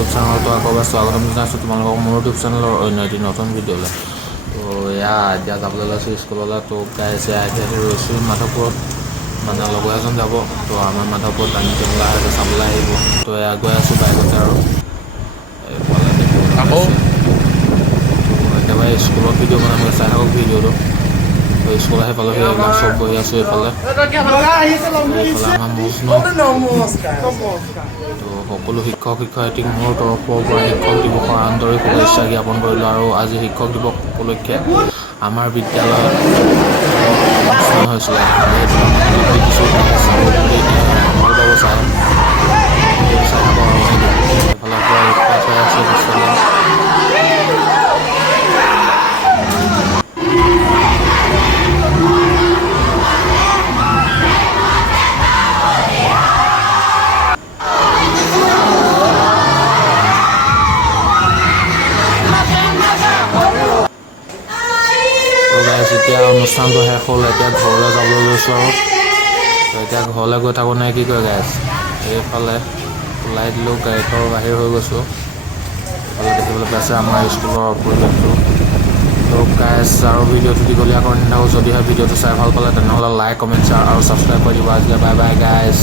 YouTube চেনেলটো আকৌ স্বাগতম জনাইছোঁ তোমালোকক মোৰ ইউটিউব চেনেলৰ অন্য এটি নতুন ভিডিঅ'লৈ। তো এয়া এতিয়া যাবলৈ লৈছোঁ স্কুললৈ। তো গাইজ এতিয়া ৰৈছোঁ মাধৱপুৰত, মানে লগৰ এজন যাব। তো আমাৰ মাধৱপুৰত টানি টেবুলা হয়তো চাবলৈ আহিব। তো এয়া গৈ আছোঁ বাইকতে আৰু এইফালে দেখিবলৈ পাইছে। তো একেবাৰে স্কুলত ভিডিঅ' বনাম চাই থাকক ভিডিঅ'টো। তো স্কুল আহি পালোহি, এইবিলাক চব বহি আছোঁ এইফালে। এইফালে আমাৰ মজনু। তো সকলো শিক্ষক শিক্ষয়িত্ৰীক মোৰ তৰফৰ পৰা শিক্ষক দিৱসৰ আন্তৰিক শুভেচ্ছা জ্ঞাপন কৰিলোঁ। আৰু আজি শিক্ষক দিৱস উপলক্ষে আমাৰ বিদ্যালয়ত অনুষ্ঠান হৈছিলে, সেইটো আমি ক্লিপ দিছোঁ গাইজ, আৰু ভাল পাব চাই। ভিডিঅ'টো চাই থাকক আৰু এইফালে পূৰা উৎপাত হৈ আছে পিছফালে। এতিয়া অনুষ্ঠানটো শেষ হ'ল, এতিয়া ঘৰলৈ যাবলৈ লৈছোঁ আৰু। তো এতিয়া ঘৰলৈ গৈ থাকোঁ নে কি কয় গাইজ, এইফালে ওলাই দিলেও গাড়ীখনৰ বাহিৰ হৈ গৈছোঁ। এইফালে দেখিবলৈ পাইছে আমাৰ স্কুলৰ পৰিৱেশটো। তো গাইজ আৰু ভিডিঅ'টো দীঘলীয়া কৰি নাথাকোঁ, যদিহে ভিডিঅ'টো চাই ভাল পালে তেনেহ'লে লাইক কমেণ্ট শ্বেয়াৰ আৰু ছাবস্ক্ৰাইব কৰি দিব। আজিলৈ বাই বাই গাইজ।